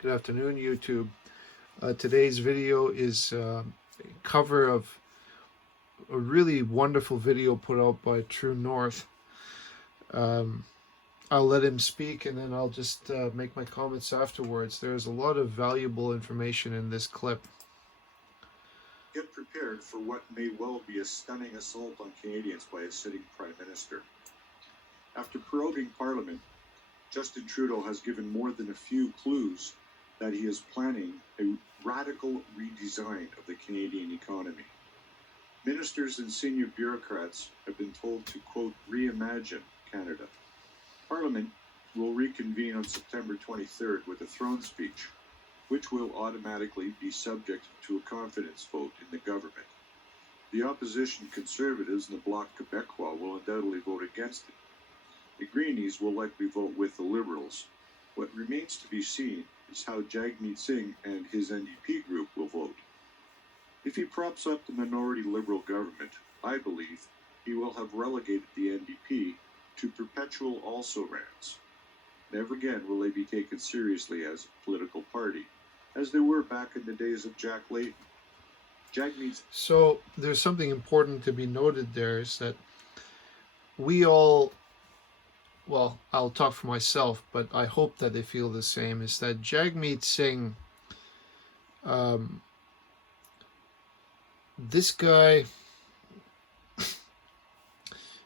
Good afternoon, YouTube. Today's video is a cover of a really wonderful video put out by Trudeau'S. I'll let him speak and then I'll just make my comments afterwards. There's a lot of valuable information in this clip. Get prepared for what may well be a stunning assault on Canadians by a sitting Prime Minister. After proroguing Parliament, Justin Trudeau has given more than a few clues that he is planning a radical redesign of the Canadian economy. Ministers and senior bureaucrats have been told to, quote, reimagine Canada. Parliament will reconvene on September 23rd with a throne speech, which will automatically be subject to a confidence vote in the government. The opposition Conservatives and the Bloc Québécois will undoubtedly vote against it. The Greenies will likely vote with the Liberals. What remains to be seen is how Jagmeet Singh and his NDP group will vote. If he props up the minority Liberal government, I believe he will have relegated the NDP to perpetual also-rans. Never again will they be taken seriously as a political party, as they were back in the days of Jack Layton. So there's something important to be noted there, is that we all, well, I'll talk for myself, but I hope that they feel the same, is that Jagmeet Singh, this guy,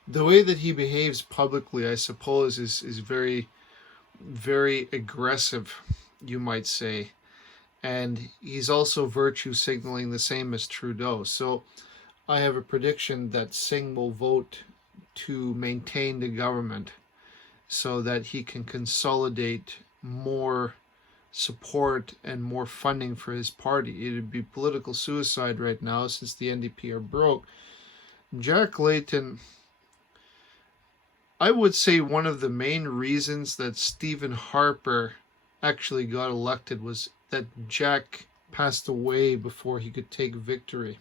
the way that he behaves publicly, I suppose, is very, very aggressive, you might say. And he's also virtue signaling the same as Trudeau. So I have a prediction that Singh will vote to maintain the government so that he can consolidate more support and more funding for his party. It would be political suicide right now since the NDP are broke. Jack Layton, I would say one of the main reasons that Stephen Harper actually got elected was that Jack passed away before he could take victory.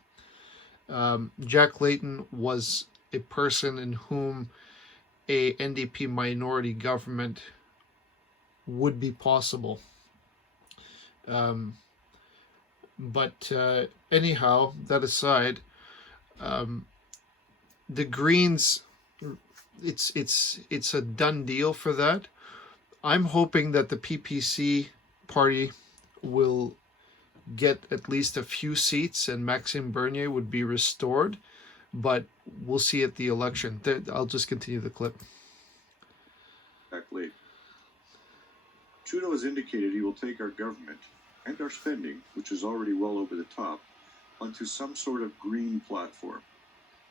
Jack Layton was a person in whom a NDP minority government would be possible. But anyhow, that aside, the Greens, it's a done deal for that. I'm hoping that the PPC party will get at least a few seats and Maxime Bernier would be restored, but we'll see at the election. I'll just continue the clip. Exactly. Trudeau has indicated he will take our government and our spending, which is already well over the top, onto some sort of green platform.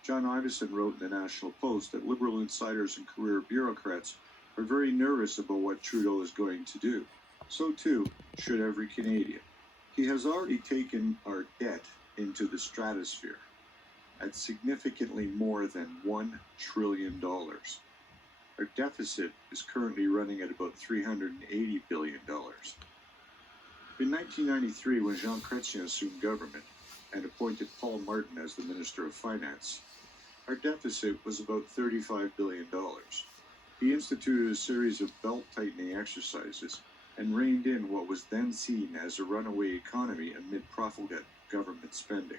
John Ivison wrote in the National Post that Liberal insiders and career bureaucrats are very nervous about what Trudeau is going to do. So too should every Canadian. He has already taken our debt into the stratosphere at significantly more than $1 trillion. Our deficit is currently running at about $380 billion. In 1993, when Jean Chrétien assumed government and appointed Paul Martin as the Minister of Finance, our deficit was about $35 billion. He instituted a series of belt-tightening exercises and reined in what was then seen as a runaway economy amid profligate government spending.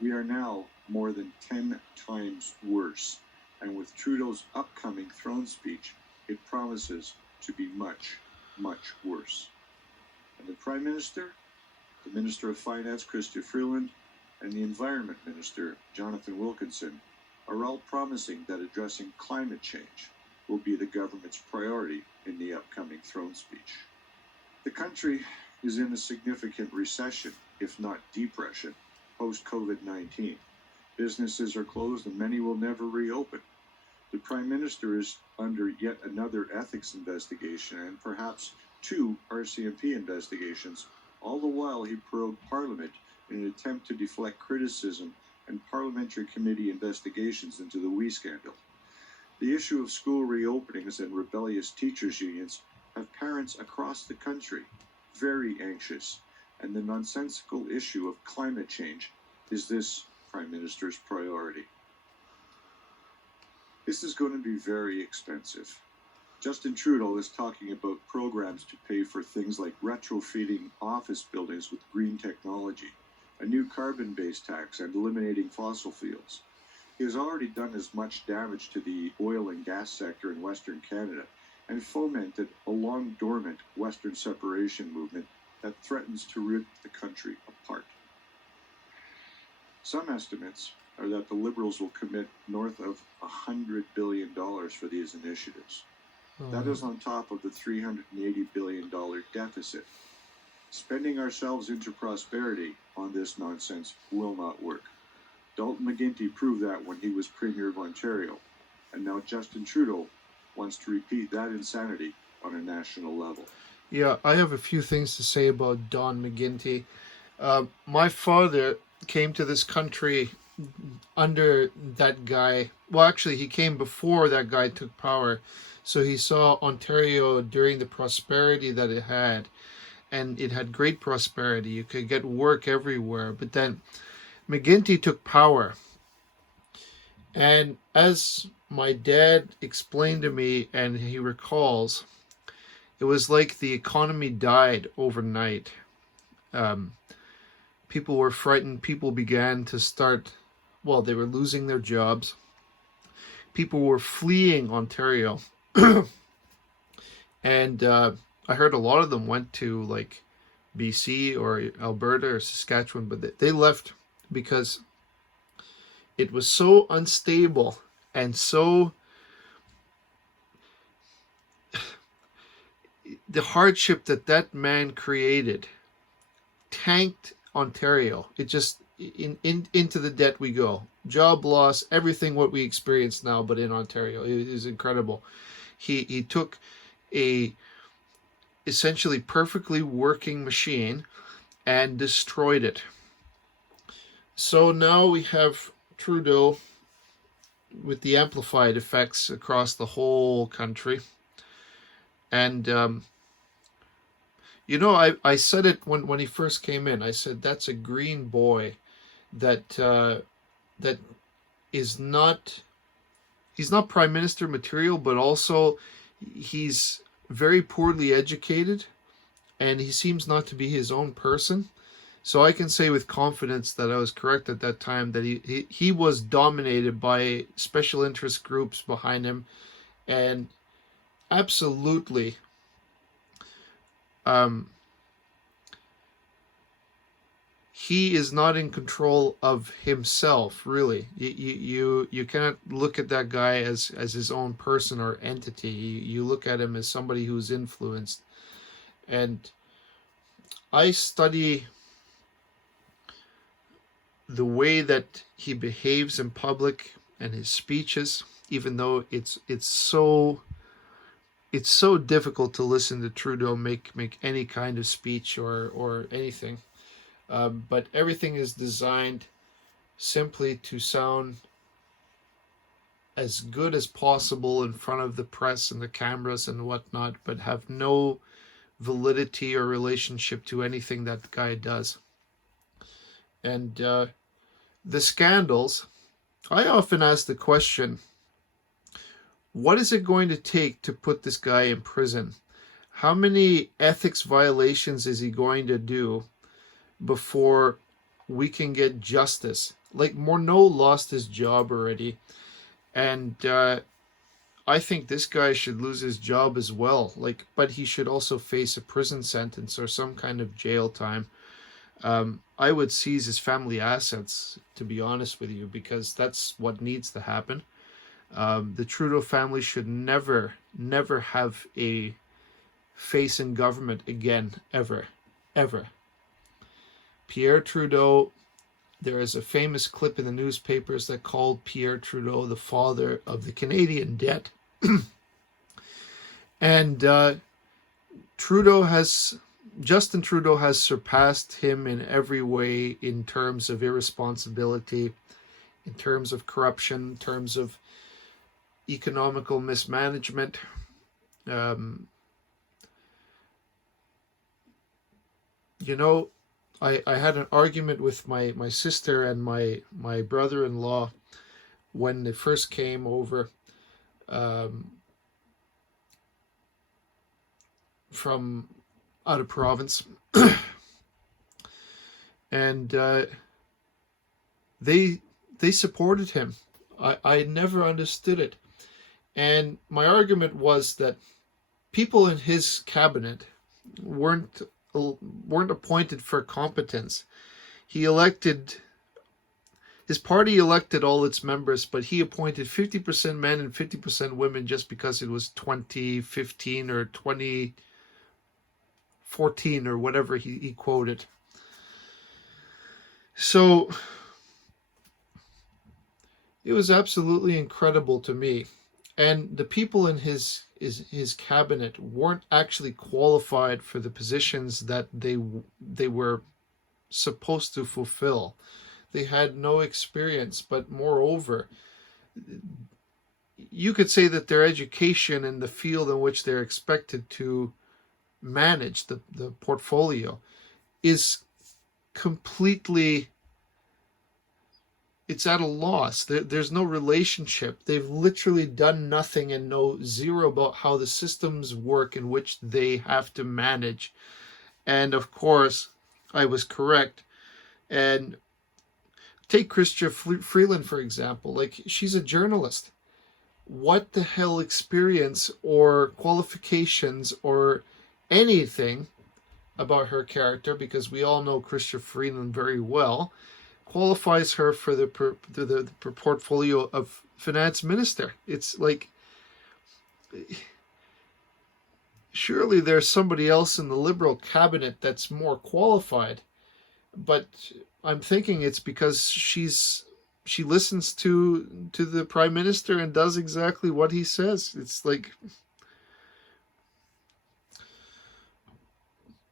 We are now more than 10 times worse, and with Trudeau's upcoming throne speech, it promises to be much, much worse. And the Prime Minister, the Minister of Finance, Chrystia Freeland, and the Environment Minister, Jonathan Wilkinson, are all promising that addressing climate change will be the government's priority in the upcoming throne speech. The country is in a significant recession, if not depression, post-COVID-19. Businesses are closed and many will never reopen. The Prime Minister is under yet another ethics investigation and perhaps 2 RCMP investigations, all the while he prorogued Parliament in an attempt to deflect criticism and parliamentary committee investigations into the WE scandal. The issue of school reopenings and rebellious teachers' unions have parents across the country very anxious, and the nonsensical issue of climate change is this Prime Minister's priority. This is going to be very expensive. Justin Trudeau is talking about programs to pay for things like retrofitting office buildings with green technology, a new carbon-based tax, and eliminating fossil fuels. He has already done as much damage to the oil and gas sector in Western Canada and fomented a long-dormant Western separation movement that threatens to rip the country apart. Some estimates are that the Liberals will commit north of $100 billion for these initiatives. That is on top of the $380 billion deficit. Spending ourselves into prosperity on this nonsense will not work. Dalton McGuinty proved that when he was Premier of Ontario, and now Justin Trudeau wants to repeat that insanity on a national level. Yeah, I have a few things to say about Don McGuinty. My father came to this country under that guy. Well, actually, he came before that guy took power. So he saw Ontario during the prosperity that it had. And it had great prosperity. You could get work everywhere. But then McGuinty took power. And as my dad explained to me, and he recalls, it was like the economy died overnight. People were frightened. People began to start, well, they were losing their jobs. People were fleeing Ontario. And I heard a lot of them went to like BC or Alberta or Saskatchewan, but they left because it was so unstable and so the hardship that man created tanked Ontario. It just into the debt we go. Job loss, everything what we experience now, but in Ontario, it is incredible. He took a essentially perfectly working machine and destroyed it. So now we have Trudeau with the amplified effects across the whole country. And I said it when he first came in. I said that's a green boy that that is not, he's not prime minister material, but also he's very poorly educated, and he seems not to be his own person. So I can say with confidence that I was correct at that time, that he was dominated by special interest groups behind him, and absolutely he is not in control of himself, really. You cannot look at that guy as his own person or entity. You look at him as somebody who's influenced. And I study the way that he behaves in public and his speeches, even though it's so difficult to listen to Trudeau make any kind of speech or anything. But everything is designed simply to sound as good as possible in front of the press and the cameras and whatnot, but have no validity or relationship to anything that the guy does. And the scandals, I often ask the question, what is it going to take to put this guy in prison? How many ethics violations is he going to do before we can get justice? Like Morneau lost his job already, and I think this guy should lose his job as well. But he should also face a prison sentence or some kind of jail time. I would seize his family assets, to be honest with you, because that's what needs to happen. The Trudeau family should never have a face in government again, ever. Pierre Trudeau, there is a famous clip in the newspapers that called Pierre Trudeau the father of the Canadian debt. And Justin Trudeau has surpassed him in every way, in terms of irresponsibility, in terms of corruption, in terms of economical mismanagement. I had an argument with my sister and my brother-in-law when they first came over. from out of province, and they they supported him. I never understood it, and my argument was that people in his cabinet weren't weren't appointed for competence. He elected his party elected all its members, but he appointed 50% men and 50% women just because it was 2015 or 2014 or whatever he quoted. So it was absolutely incredible to me. And the people in his cabinet weren't actually qualified for the positions that they were supposed to fulfill. They had no experience, but moreover, you could say that their education in the field in which they're expected to manage the portfolio is completely, it's at a loss. There's no relationship. They've literally done nothing and know zero about how the systems work in which they have to manage. And of course, I was correct. And take Chrystia Freeland, for example. Like, she's a journalist. What the hell experience or qualifications or anything about her character, because we all know Chrystia Freeland very well, qualifies her for the portfolio of finance minister? It's like, surely there's somebody else in the Liberal cabinet that's more qualified. But I'm thinking it's because she listens to the Prime Minister and does exactly what he says. It's like,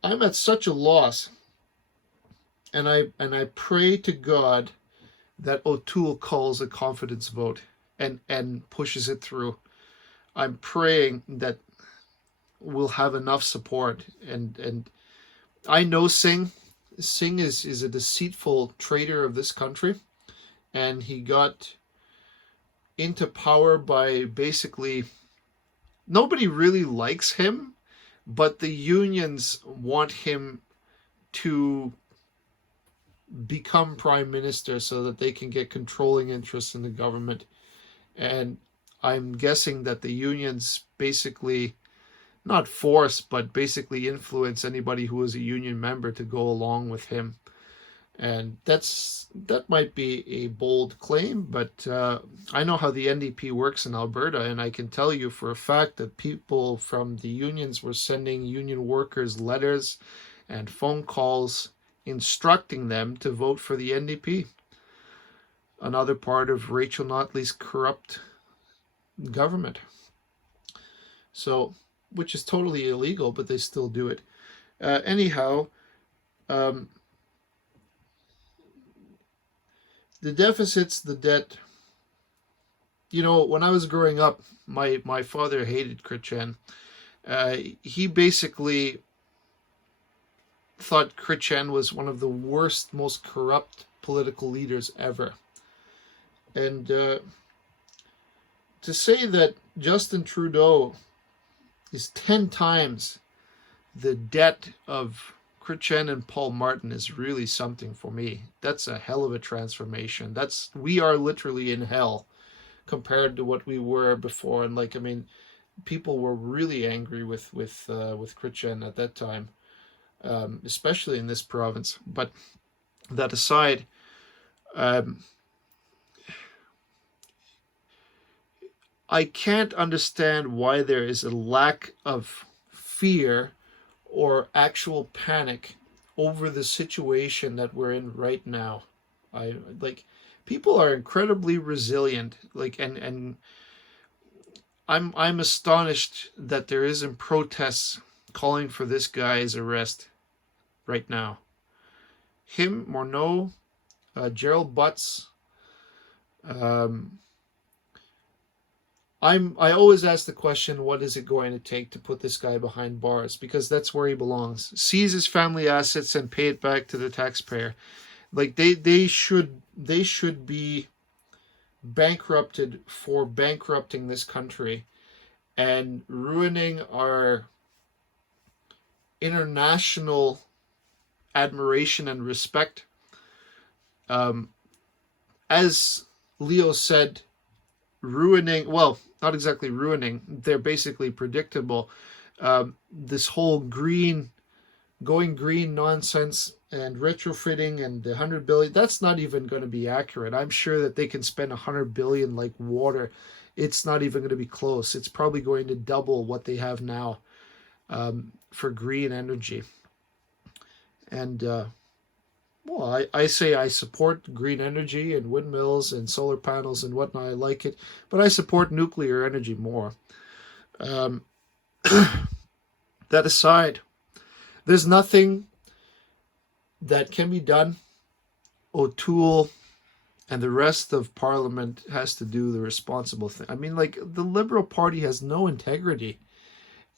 I'm at such a loss, and I pray to God that O'Toole calls a confidence vote and pushes it through. I'm praying that we'll have enough support, and I know Singh is a deceitful traitor of this country, and he got into power by basically, nobody really likes him, but the unions want him to become prime minister so that they can get controlling interests in the government. And I'm guessing that the unions basically, not force, but basically influence anybody who is a union member to go along with him. And that might be a bold claim, but I know how the NDP works in Alberta, and I can tell you for a fact that people from the unions were sending union workers letters and phone calls instructing them to vote for the NDP. Another part of Rachel Notley's corrupt government. So, which is totally illegal, but they still do it. Anyhow, the deficits, the debt. You know, when I was growing up, my father hated Chrétien. He basically thought Chrétien was one of the worst, most corrupt political leaders ever. And to say that Justin Trudeau is 10 times the debt of Chrétien and Paul Martin is really something for me. That's a hell of a transformation. We are literally in hell compared to what we were before. And like, I mean, people were really angry with Chrétien at that time, especially in this province. But that aside, I can't understand why there is a lack of fear or actual panic over the situation that we're in right now. People are incredibly resilient, and I'm astonished that there isn't protests calling for this guy's arrest right now. Him, Morneau, Gerald Butts. I always ask the question, what is it going to take to put this guy behind bars? Because that's where he belongs. Seize his family assets and pay it back to the taxpayer. Like, they should be bankrupted for bankrupting this country and ruining our international admiration and respect. Um, as Leo said, ruining, well, not exactly ruining, they're basically predictable. This whole going green nonsense and retrofitting and the 100 billion, that's not even going to be accurate. I'm sure that they can spend 100 billion like water. It's not even going to be close. It's probably going to double what they have now for green energy. And well, I say I support green energy and windmills and solar panels and whatnot. I like it, but I support nuclear energy more. Um, that aside, there's nothing that can be done. O'Toole and the rest of Parliament has to do the responsible thing. I mean, like, the Liberal Party has no integrity.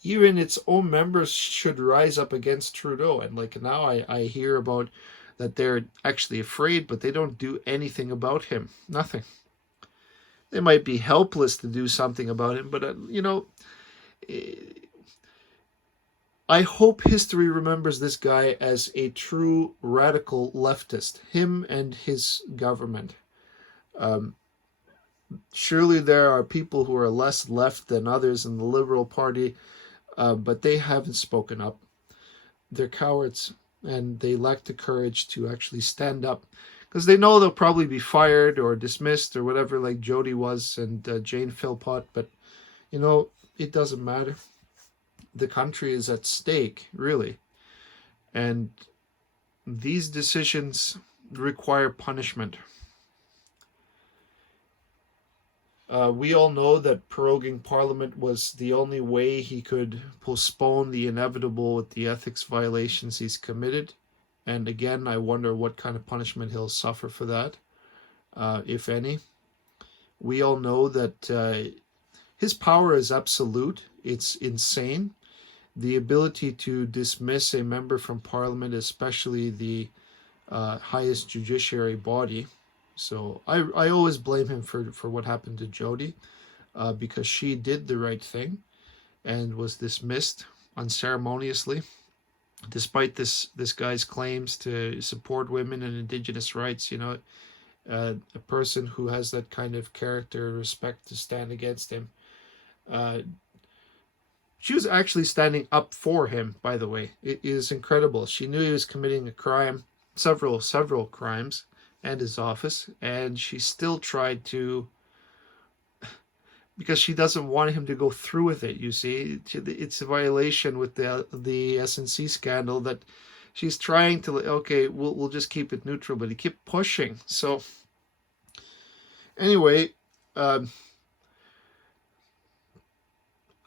Even its own members should rise up against Trudeau. And like now I hear about that they're actually afraid, but they don't do anything about him. Nothing. They might be helpless to do something about him, but I hope history remembers this guy as a true radical leftist. Him and his government. Surely there are people who are less left than others in the Liberal Party, but they haven't spoken up. They're cowards, and they lack the courage to actually stand up, because they know they'll probably be fired or dismissed or whatever, like Jody was and Jane Philpott. But it doesn't matter. The country is at stake, really, and these decisions require punishment. We all know that proroguing Parliament was the only way he could postpone the inevitable with the ethics violations he's committed. And again, I wonder what kind of punishment he'll suffer for that, if any. We all know that his power is absolute. It's insane. The ability to dismiss a member from Parliament, especially the highest judiciary body. So I always blame him for what happened to Jody, because she did the right thing and was dismissed unceremoniously, despite this guy's claims to support women and Indigenous rights. A person who has that kind of character and respect to stand against him. She was actually standing up for him, by the way. It is incredible. She knew he was committing a crime, several crimes, and his office, and she still tried to, because she doesn't want him to go through with it. You see, it's a violation with the SNC scandal that she's trying to, okay, we'll just keep it neutral, but he kept pushing. So anyway, I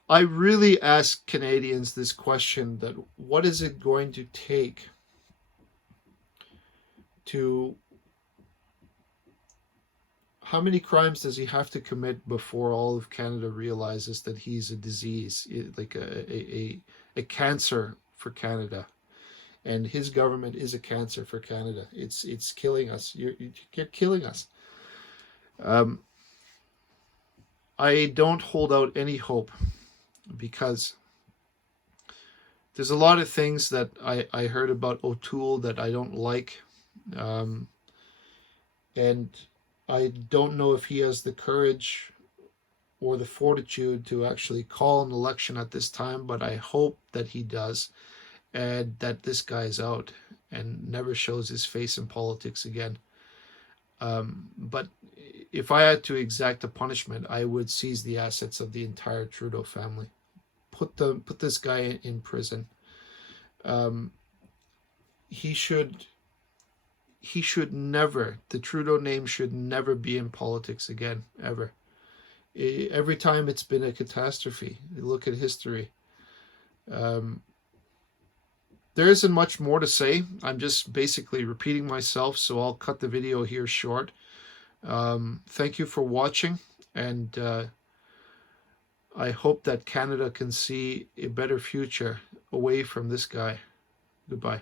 really ask Canadians this question, that what is it going to take to, how many crimes does he have to commit before all of Canada realizes that he's a disease, like a cancer for Canada? And his government is a cancer for Canada. It's killing us. You're killing us. I don't hold out any hope, because there's a lot of things that I heard about O'Toole that I don't like. And I don't know if he has the courage or the fortitude to actually call an election at this time, but I hope that he does, and that this guy's out and never shows his face in politics again. But if I had to exact a punishment, I would seize the assets of the entire Trudeau family. Put this guy in prison. He should never, the Trudeau name should never be in politics again, ever. Every time it's been a catastrophe. You look at history. There isn't much more to say. I'm just basically repeating myself, so I'll cut the video here short. Thank you for watching, and I hope that Canada can see a better future away from this guy. Goodbye.